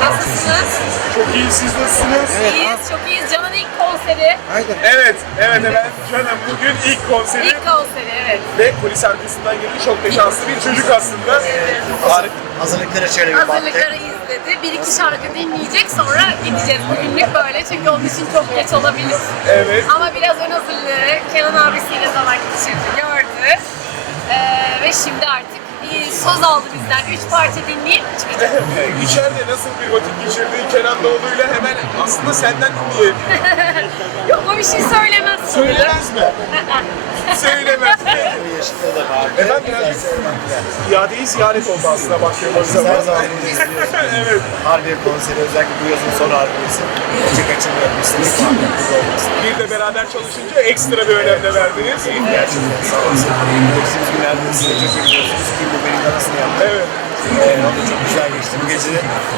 Nasılsınız? Çok iyi, siz nasılsınız? Evet, İyiz, çok iyiyiz. Can'ın ilk konseri. Aynen. Evet, evet evet. Can'ın bugün ilk konseri. İlk konseri, evet. Ve polis arkasından girdi. Çok da şanslı bir konseri, çocuk konseri. aslında. Evet. Harik. Hazırlıkları şöyle bir baktık. Hazırlıkları bahke. izledi. Bir iki şarkı dinleyecek, sonra gideceğiz. Bugünlük böyle çünkü onun için çok geç olabilir. Evet. Ama biraz ön hazırlığı Kenan abisiyle zaman geçirdi, gördü. Ee, ve şimdi artık söz aldı bizden. Üç parça dinleyip çıkacak. İçeride nasıl bir vakit geçirdiği Kenan Doğulu'yla hemen aslında senden dinleyelim. Yok o bir şey söylemez. Söylemez mi? söylemez. yaşıtlarla var. Efendim yani, iadeyi ziyaret oldu aslında evet. bakıyorum. Siz her zaman bunu izliyorsunuz. evet. Harbiye konseri özellikle bu yazın son harbiyesi. Açık Bir de beraber çalışınca ekstra bir evet. önem de verdiniz. Gerçekten sağ olun. 90 günlerde size çok Kim bu benim arasını yaptı. Evet. evet. Evet, çok güzel geçti. Bu gece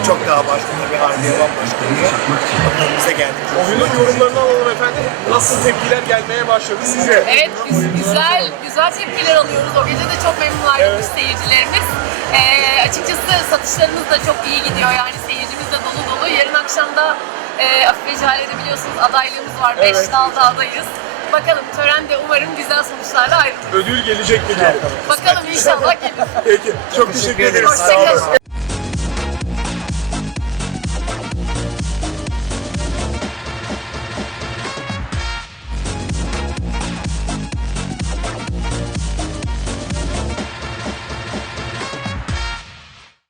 çok daha başka bir harbiye bambaşka bir Önümüze geldik. Oyunun yorumlarını alalım efendim. Nasıl tepkiler gelmeye başladı size? Evet güzel güzel tepkiler alıyoruz. O gece de çok memnun ayrılmış evet. seyircilerimiz. Ee, açıkçası satışlarımız da çok iyi gidiyor. Yani seyircimiz de dolu dolu. Yarın akşam da e, Afife Cale'de biliyorsunuz adaylığımız var. Evet. Beş dalda adayız bakalım törende umarım güzel sonuçlarla ayrılırız. Ödül gelecek mi Bakalım inşallah gelir. Peki çok, teşekkür, teşekkür ederiz. Hoşçakalın.